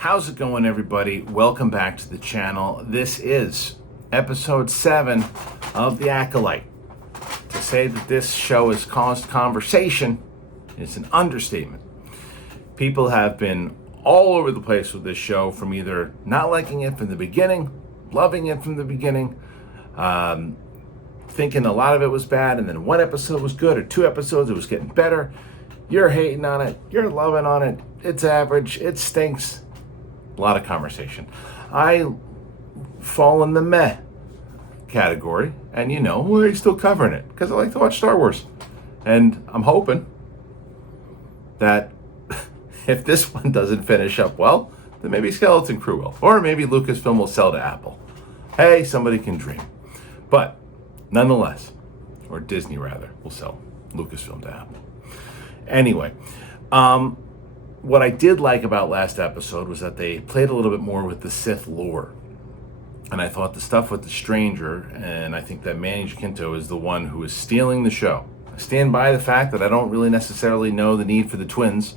How's it going, everybody? Welcome back to the channel. This is episode 7 of The Acolyte. To say that this show has caused conversation is an understatement. People have been all over the place with this show, from either not liking it from the beginning, loving it from the beginning, thinking a lot of it was bad, and then one episode was good, or 2 episodes it was getting better. You're hating on it, you're loving on it, it's average, it stinks. A lot of conversation. I fall in the meh category, and why are you still covering it? Because I like to watch Star Wars. And I'm hoping that if this one doesn't finish up well, then maybe Skeleton Crew will. Or maybe Lucasfilm will sell to Apple. Hey, somebody can dream. But nonetheless, or Disney rather, will sell Lucasfilm to Apple. Anyway, what I did like about last episode was that they played a little bit more with the Sith lore. And I thought the stuff with the Stranger, and I think that Manny Jacinto is the one who is stealing the show. I stand by the fact that I don't really necessarily know the need for the twins,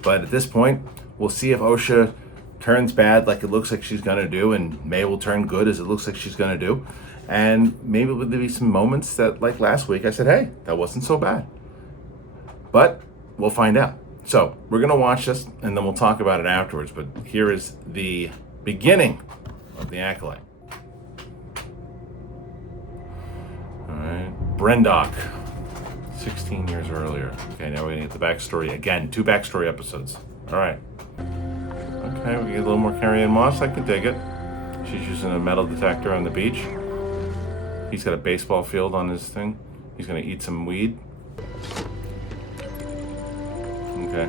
but at this point, we'll see if Osha turns bad like it looks like she's going to do, and May will turn good as it looks like she's going to do. And maybe there'll be some moments that, like last week, I said, hey, that wasn't so bad. But we'll find out. So we're going to watch this, and then we'll talk about it afterwards. But here is the beginning of The Acolyte. All right, Brendock, 16 years earlier. Okay, now we're going to get the backstory again. 2 backstory episodes. All right. Okay, we get a little more Carrie-Anne Moss. I can dig it. She's using a metal detector on the beach. He's got a baseball field on his thing. He's going to eat some weed. Okay.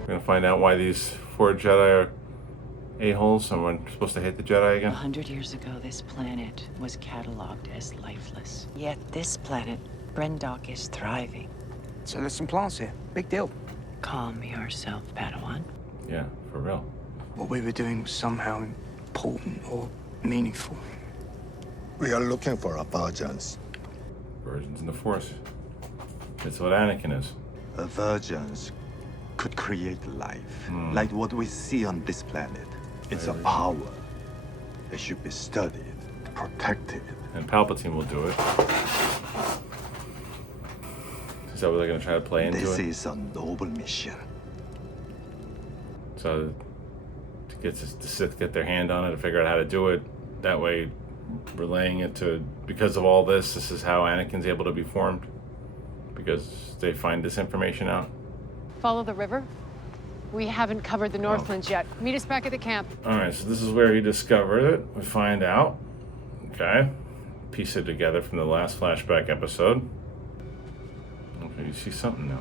We're going to find out why these 4 Jedi are a-holes, and we're supposed to hate the Jedi again. 100 years ago, this planet was cataloged as lifeless. Yet this planet, Brendock, is thriving. So there's some plants here. Big deal. Calm yourself, Padawan. Yeah, for real. What we were doing was somehow important or meaningful. We are looking for a virgins. Virgins in the Force. That's what Anakin is. A virgins could create life, like what we see on this planet. It's a power that should be studied, protected. And Palpatine will do it. Is that what they're going to try to play into This it? is a noble mission. So to get the Sith get their hand on it, to figure out how to do it. That way, relaying it to, because of all this is how Anakin's able to be formed. Because they find this information out. Follow the river? We haven't covered the Northlands yet. Meet us back at the camp. All right, so this is where he discovered it. We find out. Okay. Piece it together from the last flashback episode. Okay, you see something now.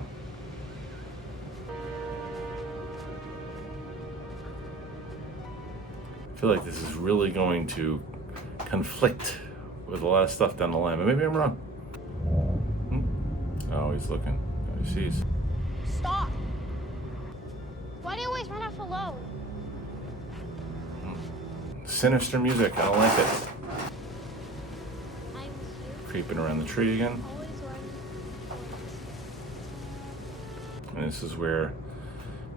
I feel like this is really going to conflict with a lot of stuff down the line, but maybe I'm wrong. Oh, he's looking. Oh, he sees. Stop! Why do you always run off alone? Sinister music. I don't like it. I'm here. Creeping around the tree again. Always running. And this is where,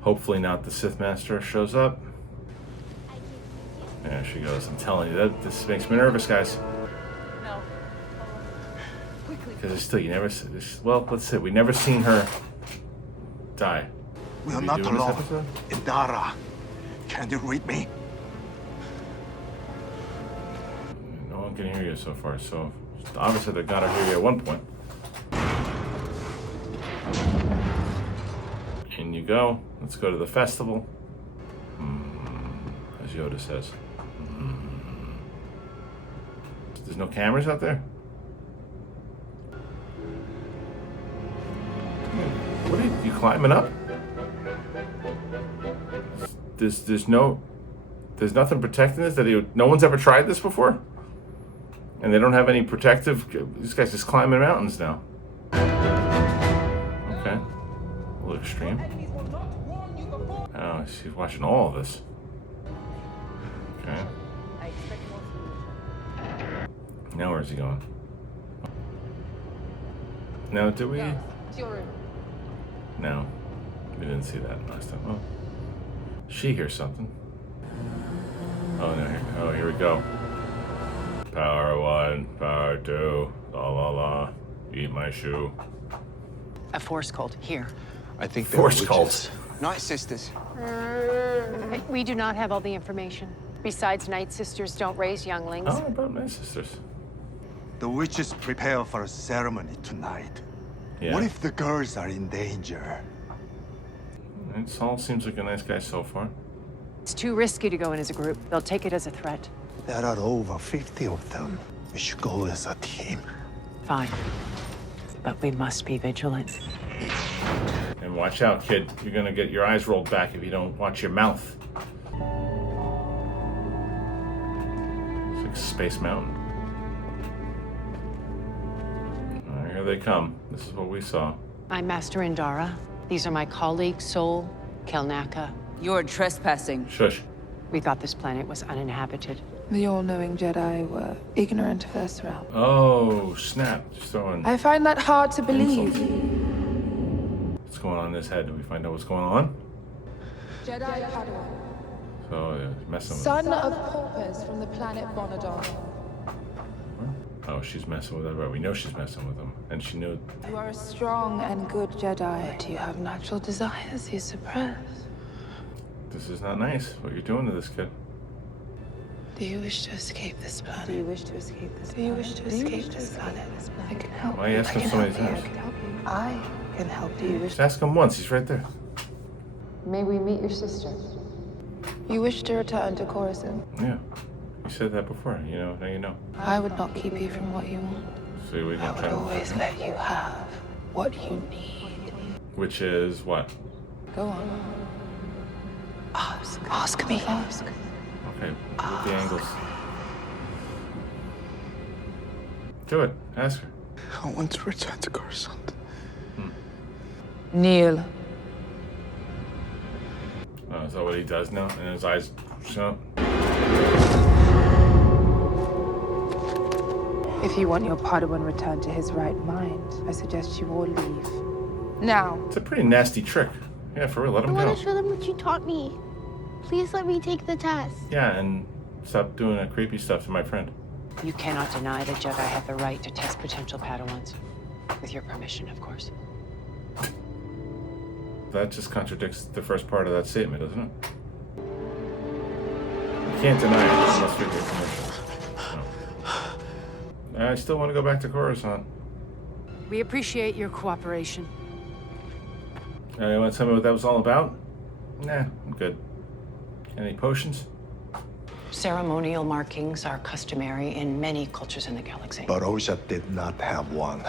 hopefully not the Sith Master shows up. I can see There she goes. I'm telling you, this makes me nervous, guys. No. Quickly. Because it's still, well, let's say, we never seen her die. We are we not doing this alone. episode? Indara, can you read me? No one can hear you so far, so obviously they gotta hear you at one point. In you go. Let's go to the festival. As Yoda says. There's no cameras out there? What are you climbing up? There's nothing protecting this? No one's ever tried this before? And they don't have any protective... These guys just climbing mountains now. Okay. A little extreme. Oh, she's watching all of this. Okay. Now where's he going? Now, do we? It's your room. No. We didn't see that last time. Oh, she hears something. Oh, no, here we go. Power 1, power 2, la la la. Eat my shoe. A force cult here. I think they're Force witches. cults. Night sisters. We do not have all the information. Besides, Night Sisters don't raise younglings. How about my sisters? The witches prepare for a ceremony tonight. Yeah. What if the girls are in danger? And Saul seems like a nice guy so far. It's too risky to go in as a group. They'll take it as a threat. There are over 50 of them. We should go as a team. Fine. But we must be vigilant. And watch out, kid. You're gonna get your eyes rolled back if you don't watch your mouth. It's like Space Mountain. All right, here they come. This is what we saw. I'm Master Indara. These are my colleagues, Sol, Kelnaka. You're trespassing. Shush. We thought this planet was uninhabited. The all-knowing Jedi were ignorant of their surroundings. Oh, snap. Just throwing. I find that hard to believe. What's going on in his head? Do we find out what's going on? Jedi Padawan, So, yeah, messing with son of paupers from the planet Bonadon. Oh, she's messing with her. We know she's messing with him. And she knew. You are a strong and good Jedi. Do you have natural desires you suppress? This is not nice. What you're doing to this kid. Do you wish to escape this planet? Do you wish to escape this planet? Do you wish to escape this planet? I can help Why are you asking him so many times? I can help you. Just ask him once. He's right there. May we meet your sister? You wish to return to Coruscant. Yeah. You said that before. You know, now you know. I would not keep you from what you want. So we I can would try. always let you have what you need. Which is what? Go on. Ask. Ask me. Ask. Okay, with the angles. Do it. Ask her. I want to return to Coruscant. Kneel. Oh, is that what he does now? And his eyes shut. If you want your Padawan returned to his right mind, I suggest you all leave. Now. It's a pretty nasty trick. Yeah, for real. Let I him want go. to show them what you taught me. Please let me take the test. Yeah, and stop doing that creepy stuff to my friend. You cannot deny that Jedi have the right to test potential Padawans. With your permission, of course. That just contradicts the first part of that statement, doesn't it? You can't deny it unless we get permission. No. I still want to go back to Coruscant. We appreciate your cooperation. You want to tell me what that was all about? Nah, I'm good. Any potions? Ceremonial markings are customary in many cultures in the galaxy. But Osha did not have one.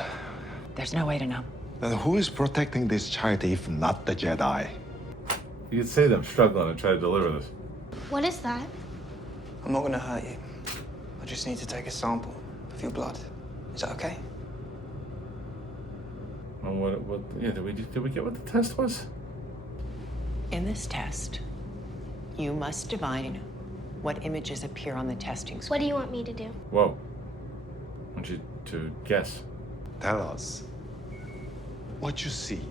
There's no way to know. Then who is protecting this child if not the Jedi? You could say them struggling to try to deliver this. What is that? I'm not gonna hurt you. I just need to take a sample of your blood. Is that okay? And yeah, did we get what the test was? In this test, you must divine what images appear on the testing screen. What do you want me to do? Whoa. I want you to guess. Tell us what you see.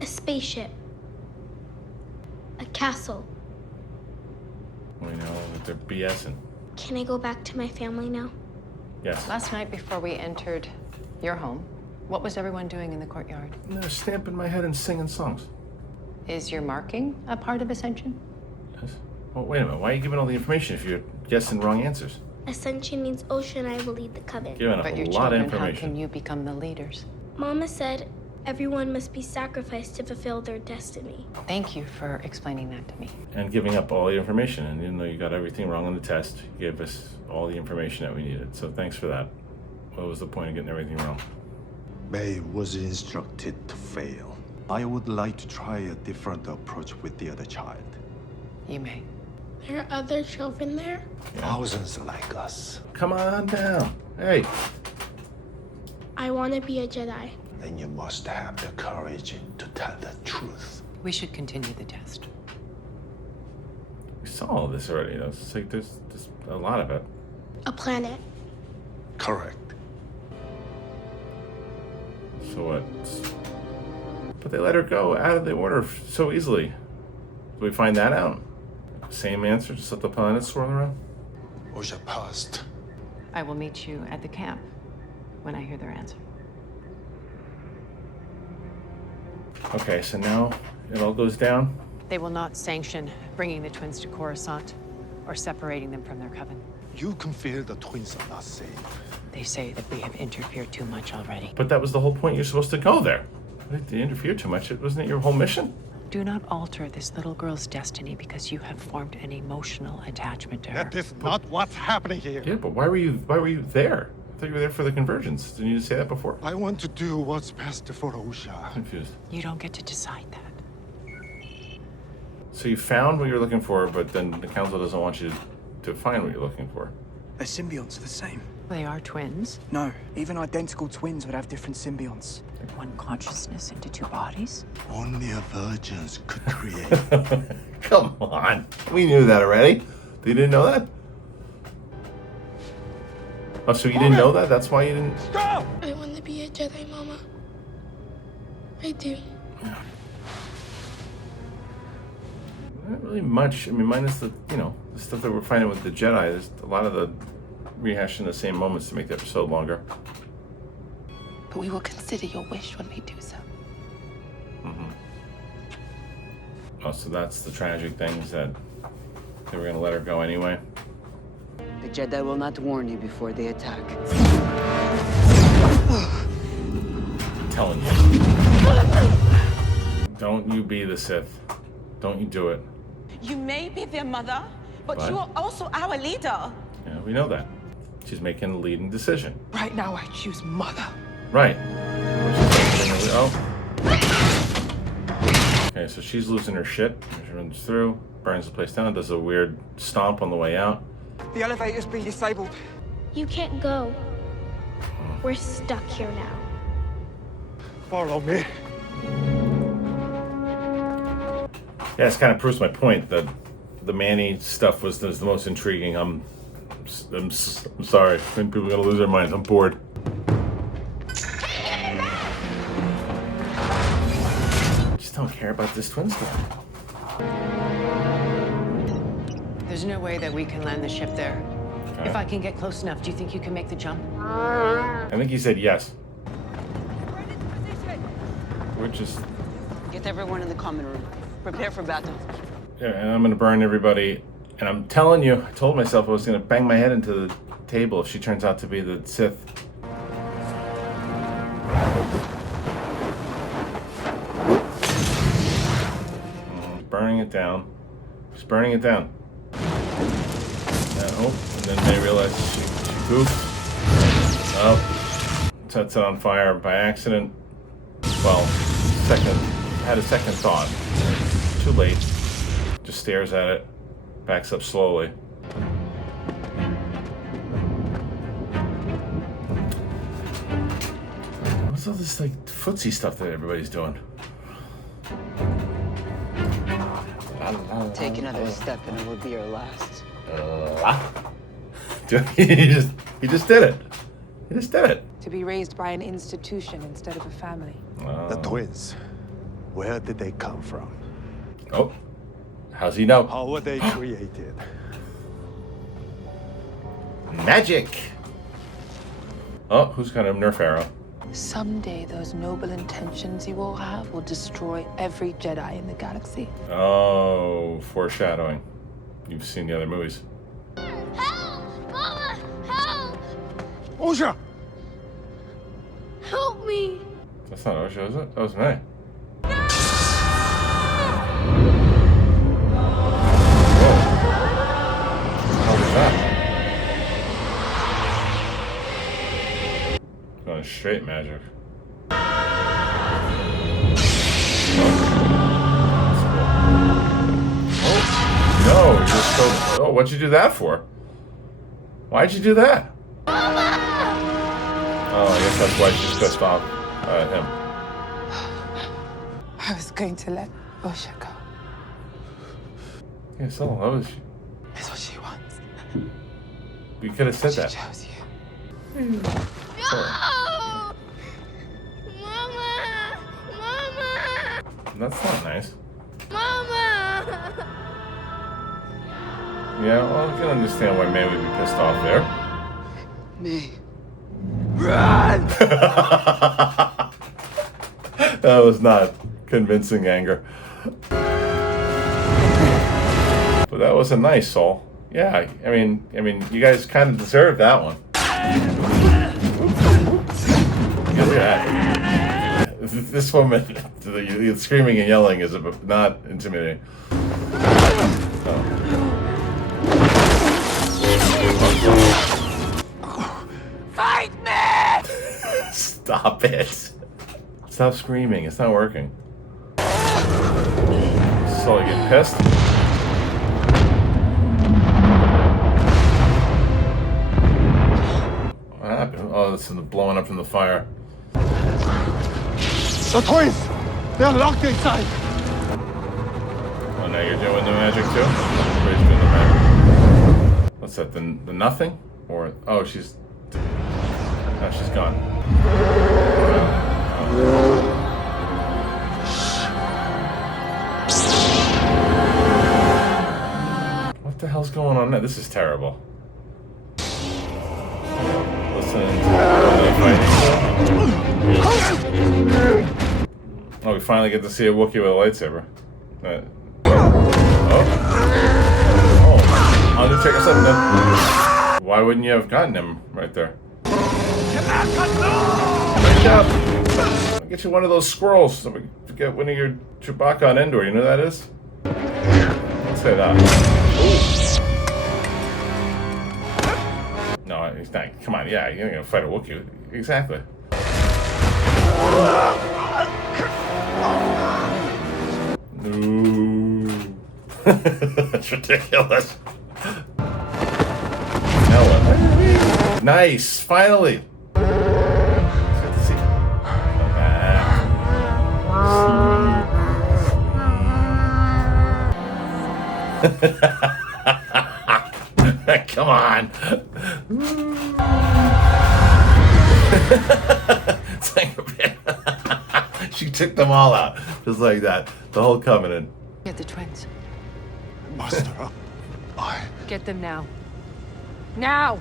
A spaceship. A castle. We know that they're BSing. Can I go back to my family now? Yes. Last night before we entered your home, what was everyone doing in the courtyard? And they're stamping my head and singing songs. Is your marking a part of Ascension? Yes. Well, wait a minute. Why are you giving all the information if you're guessing wrong answers? Ascension means Osha and I will lead the coven. Giving But a your lot of children, how information. can you become the leaders? Mama said everyone must be sacrificed to fulfill their destiny. Thank you for explaining that to me. And giving up all the information. And even though you got everything wrong on the test, you gave us all the information that we needed. So thanks for that. What was the point of getting everything wrong? May was instructed to fail. I would like to try a different approach with the other child. You may. There are other children there? Thousands like us. Come on down. Hey. I want to be a Jedi. Then you must have the courage to tell the truth. We should continue the test. We saw all this already. It's like there's a lot of it. A planet. Correct. So what? But they let her go out of the order so easily. Did we find that out? Same answer, just let the planets swirl around? Osha passed. I will meet you at the camp when I hear their answer. Okay, so now it all goes down. They will not sanction bringing the twins to Coruscant or separating them from their coven. You can feel the twins are not safe. They say that we have interfered too much already. But that was the whole point. You're supposed to go there. They interfere too much. Wasn't it your whole mission? Do not alter this little girl's destiny because you have formed an emotional attachment to her. That is not what's happening here. Yeah, but why were you there? I thought you were there for the convergence. Didn't you just say that before? I want to do what's best for Osha. I'm confused. You don't get to decide that. So you found what you're looking for, but then the council doesn't want you to find what you're looking for. Their symbionts are the same. They are twins. No, even identical twins would have different symbionts. One consciousness into two bodies. Only a virgin could create. Come on. We knew that already. You didn't know that? Oh, so you didn't know that? That's why you didn't... I want to be a Jedi, Mama. I do. Not really much. I mean, minus the, the stuff that we're finding with the Jedi. There's a lot of the rehashing the same moments to make the episode longer. But we will consider your wish when we do so. Oh, so that's the tragic things that they were going to let her go anyway. The Jedi will not warn you before they attack. I'm telling you. Don't you be the Sith. Don't you do it. You may be their mother, but What? you are also our leader. Yeah, we know that. She's making a leading decision. Right now, I choose mother. Right. Oh. Okay, so she's losing her shit. She runs through, burns the place down, does a weird stomp on the way out. The elevator's been disabled. You can't go. We're stuck here now. Follow me. Yeah, this kind of proves my point that the Manny stuff was the most intriguing. I'm sorry. I think people are gonna lose their minds. I'm bored. Just don't care about this twin stuff. There's no way that we can land the ship there. Okay. If I can get close enough, do you think you can make the jump? I think he said yes. Which is, Get everyone in the common room. Prepare for battle. yeah, and I'm gonna burn everybody. And I'm telling you, I told myself I was gonna bang my head into the table if she turns out to be the Sith. Burning it down. Just burning it down. And then they realize she goofed. Oh, sets it on fire by accident. Well, had a second thought. Too late. Just stares at it. Backs up slowly. What's all this like footsie stuff that everybody's doing? Take another step and it will be your last. He just did it. He just did it. To be raised by an institution instead of a family. The twins. Where did they come from? Oh, how's he know? How were they created? Magic. Oh, who's got a Nerf arrow? Someday, those noble intentions you all have will destroy every Jedi in the galaxy. Oh, foreshadowing. You've seen the other movies. Help! Mama! Help! Osha! Help me! That's not Osha, is it? That was me. How was that? Going straight magic. Oh, no, you're so... Oh, what'd you do that for? Why'd you do that? Oh, I guess that's why she's pissed off at him. I was going to let Osha go. Yeah, so that was... It's what she wants. You could have said She that. chose you. No! Mama! Mama! That's not nice. Mama! Yeah, well, I can understand why May would be pissed off there. May. That was not convincing anger. But that was a nice soul. Yeah, I mean, you guys kind of deserve that one. Look at that. This woman, the screaming and yelling is not intimidating. Fight me! Stop it. Stop screaming. It's not working. So you get pissed? What happened? Oh, it's blowing up from the fire. The twins! They're locked inside! Oh, now you're doing the magic too? Everybody's doing the magic. What's that? The nothing? Or oh, she's gone. What the hell's going on there? This is terrible. Listening to oh, we finally get to see a Wookiee with a lightsaber. Undertaker 7 then. Why wouldn't you have gotten him right there? Wake up! I'll get you one of those squirrels so we can get one of your Chewbacca on Endor. You know what that is? Let's say that. No, he's not. Come on, yeah, you're gonna fight a Wookiee. Exactly. No. That's ridiculous. Now what? Nice, finally. Come on. It's like she took them all out, just like that. The whole Covenant. Get the twins. Master, Get them now. Now!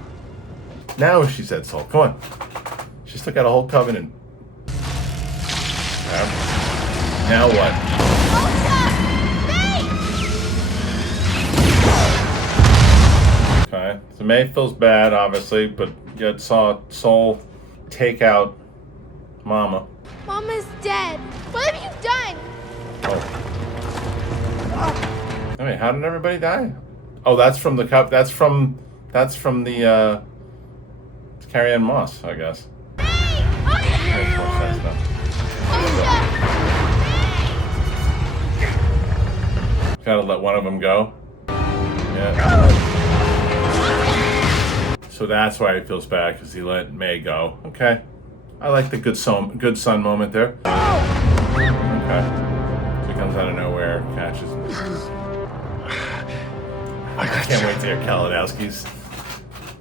Now, she said, Soul. Come on. She still got a whole Covenant. Now what? Okay. So May feels bad, obviously, but yet saw Soul take out Mama. Mama's dead. What have you done? Oh. I mean, how did everybody die? Oh, that's from the cup. That's from the Carrie-Anne Moss, I guess. Makes more sense now. Gotta let one of them go. Yeah. So that's why he feels bad, because he let May go. Okay. I like the good son moment there. Okay. So he comes out of nowhere, catches him. I can't wait to hear Kalinowski's.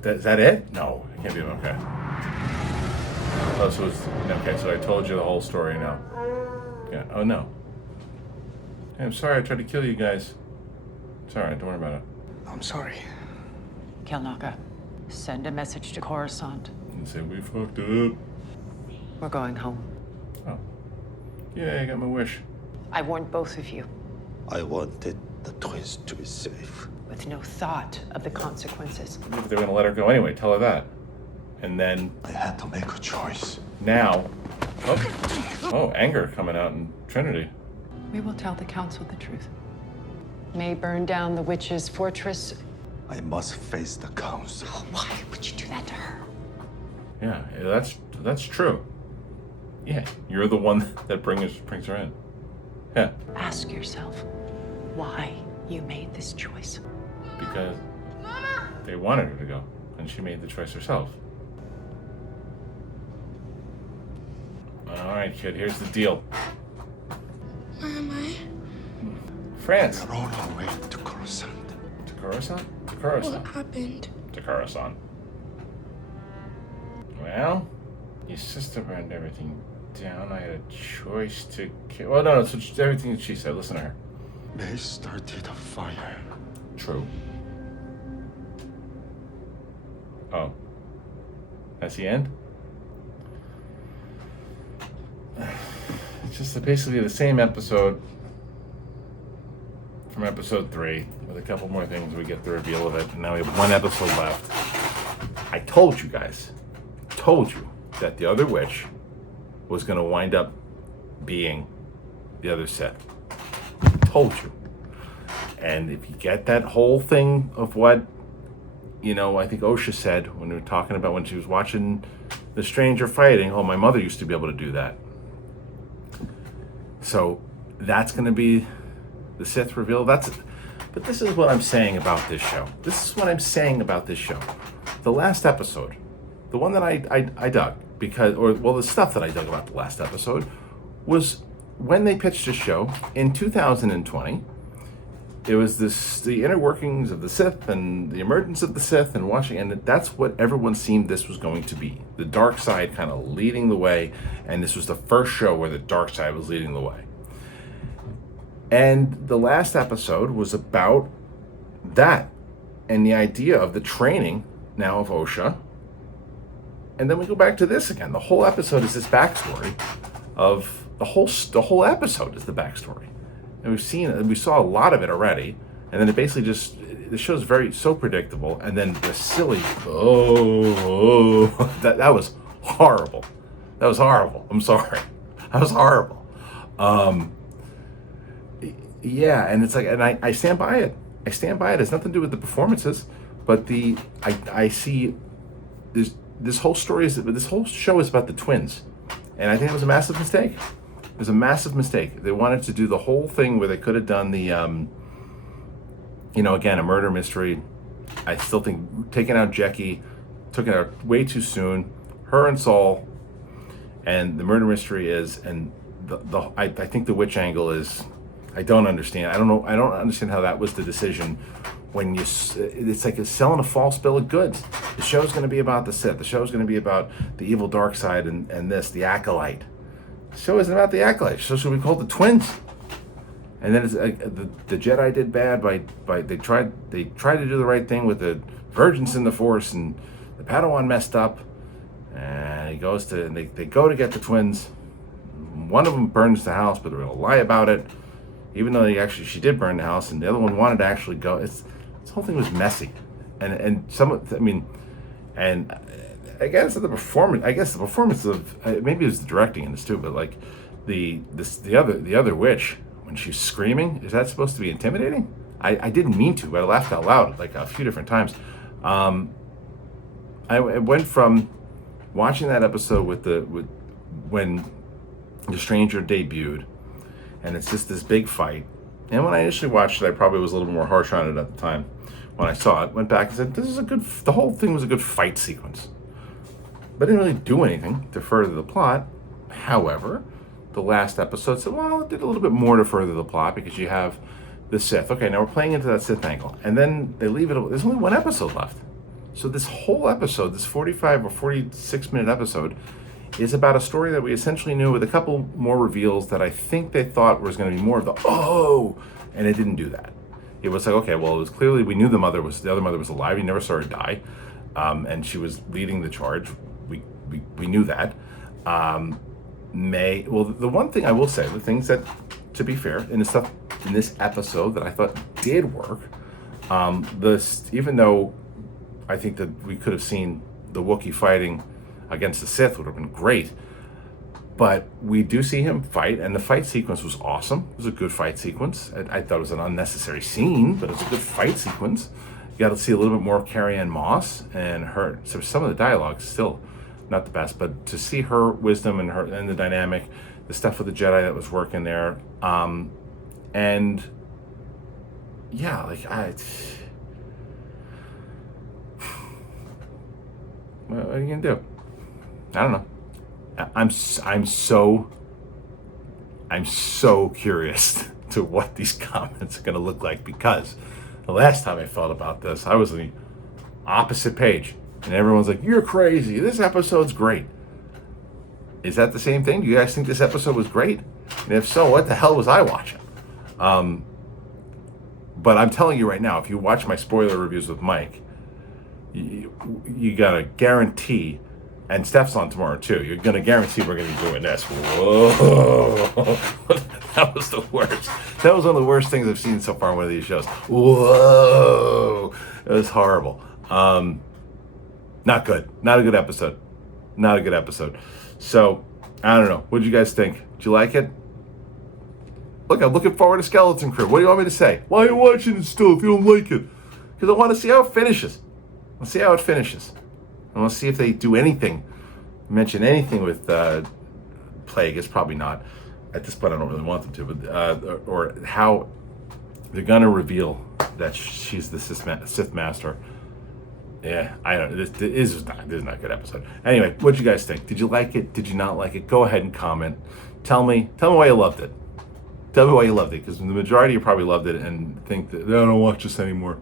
Is that it? No, it can't be. Okay. Oh, so it's okay. So I told you the whole story now. Yeah. Oh no. Hey, I'm sorry. I tried to kill you guys. It's all right. Don't worry about it. I'm sorry. Kelnaka, send a message to Coruscant. And say we fucked up. We're going home. Oh. Yeah, I got my wish. I warned both of you, I wanted the twins to be safe. with no thought of the consequences. Maybe they were gonna let her go anyway. Tell her that. And then I had to make a choice. now, oh, anger coming out in Trinity. We will tell the council the truth. May burn down the witch's fortress. I must face the council. Why would you do that to her? Yeah, that's true. Yeah, you're the one that brings her in. Yeah, Ask yourself why you made this choice. because they wanted her to go, and she made the choice herself. All right, kid. Here's the deal. Where am I? France. We're on our way to Coruscant. To Coruscant? To Coruscant. What happened? To Coruscant. Well, your sister burned everything down. I had a choice to kill. Well, no, it's everything that she said. Listen to her. They started a fire. True. Oh. That's the end? It's just basically the same episode from episode 3 with a couple more things. We get the reveal of it, and now we have one episode left. I told you guys, that the other witch was going to wind up being the other Sith. Told you. And if you get that whole thing of what, I think Osha said when we were talking about when she was watching the stranger fighting, oh, my mother used to be able to do that. So that's going to be the Sith reveal. But this is what I'm saying about this show. The last episode, the one that I dug, the stuff that I dug about the last episode was when they pitched the show in 2020. It was the inner workings of the Sith and the emergence of the Sith and watching, and that's what everyone seemed this was going to be. The dark side kind of leading the way, and this was the first show where the dark side was leading the way. And the last episode was about that and the idea of the training now of Osha. And then we go back to this again. The whole episode is this backstory of the whole episode is the backstory. And we saw a lot of it already, and then it basically the show's so predictable, and then the silly that was horrible. That was horrible. I'm sorry. That was horrible. Yeah, and it's like, and I stand by it. I stand by it. It's nothing to do with the performances, but I see this whole story this whole show is about the twins, and I think it was a massive mistake. It was a massive mistake. They wanted to do the whole thing where they could have done the, again, a murder mystery. I still think taking out Jackie, took it out way too soon. Her and Saul, and the murder mystery is, and I think the witch angle is, I don't understand. I don't understand how that was the decision. When it's like it's selling a false bill of goods. The show's going to be about the Sith. The show's going to be about the evil dark side and the Acolyte. The show isn't about the Acolyte. The show should be called the Twins. And then it's the Jedi did bad by they tried to do the right thing with the Virgins in the Force, and the Padawan messed up. And he goes to, and they go to get the twins. One of them burns the house, but they're going to lie about it, even though she did burn the house, and the other one wanted to actually go. This whole thing was messy, and again, so the performance. I guess the performance of maybe it was the directing in this too, but like the other witch when she's screaming, is that supposed to be intimidating? I didn't mean to, but I laughed out loud like a few different times. I went from watching that episode when the stranger debuted, and it's just this big fight. And when I initially watched it, I probably was a little more harsh on it at the time. When I saw it, went back and said, the whole thing was a good fight sequence. But it didn't really do anything to further the plot. However, the last episode said, well, it did a little bit more to further the plot because you have the Sith. Okay, now we're playing into that Sith angle. And then they leave it, there's only one episode left. So this whole episode, this 45 or 46 minute episode, is about a story that we essentially knew with a couple more reveals that I think they thought was going to be more of the, and it didn't do that. It was like, okay, well, it was clearly, we knew the other mother was alive. You never saw her die. And she was leading the charge. We knew that. The one thing I will say, the things that, to be fair, in this episode that I thought did work, even though I think that we could have seen the Wookiee fighting against the Sith would have been great, but we do see him fight, and the fight sequence was awesome. It was a good fight sequence. I thought it was an unnecessary scene, but it was a good fight sequence. You got to see a little bit more of Carrie-Anne Moss and her. So some of the dialogue is still not the best, but to see her wisdom and the dynamic, the stuff with the Jedi that was working there, and yeah, like what are you gonna do? I don't know. I'm so curious to what these comments are gonna look like, because the last time I felt about this, I was on the opposite page, and everyone's like, "You're crazy. This episode's great." Is that the same thing? Do you guys think this episode was great? And if so, what the hell was I watching? But I'm telling you right now, if you watch my spoiler reviews with Mike, you gotta guarantee, and Steph's on tomorrow too, you're gonna guarantee we're gonna be doing this. Whoa. That was the worst. That was one of the worst things I've seen so far on one of these shows. Whoa. It was horrible. Not good. Not a good episode. Not a good episode. So, I don't know. What did you guys think? Did you like it? Look, I'm looking forward to Skeleton Crew. What do you want me to say? Why are you watching it still if you don't like it? Because I want to see how it finishes. Let's see how it finishes. I want to see if they do anything, mention anything with Plague. It's probably not. At this point, I don't really want them to. But or how they're going to reveal that she's the Sith Master. Yeah, I don't know. This is not a good episode. Anyway, what did you guys think? Did you like it? Did you not like it? Go ahead and comment. Tell me why you loved it. Tell me why you loved it, because the majority of you probably loved it and think that, I don't watch this anymore.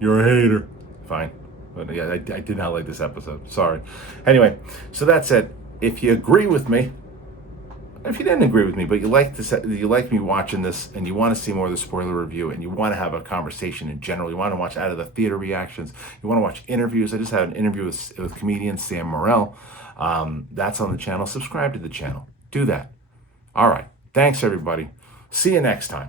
You're a hater. Fine. But yeah, I did not like this episode. Sorry. Anyway, so that's it. If you agree with me, if you didn't agree with me, but you like this, you like me watching this, and you want to see more of the spoiler review, and you want to have a conversation in general, you want to watch out of the theater reactions, you want to watch interviews. I just had an interview with comedian Sam Morrell. That's on the channel. Subscribe to the channel. Do that. All right. Thanks, everybody. See you next time.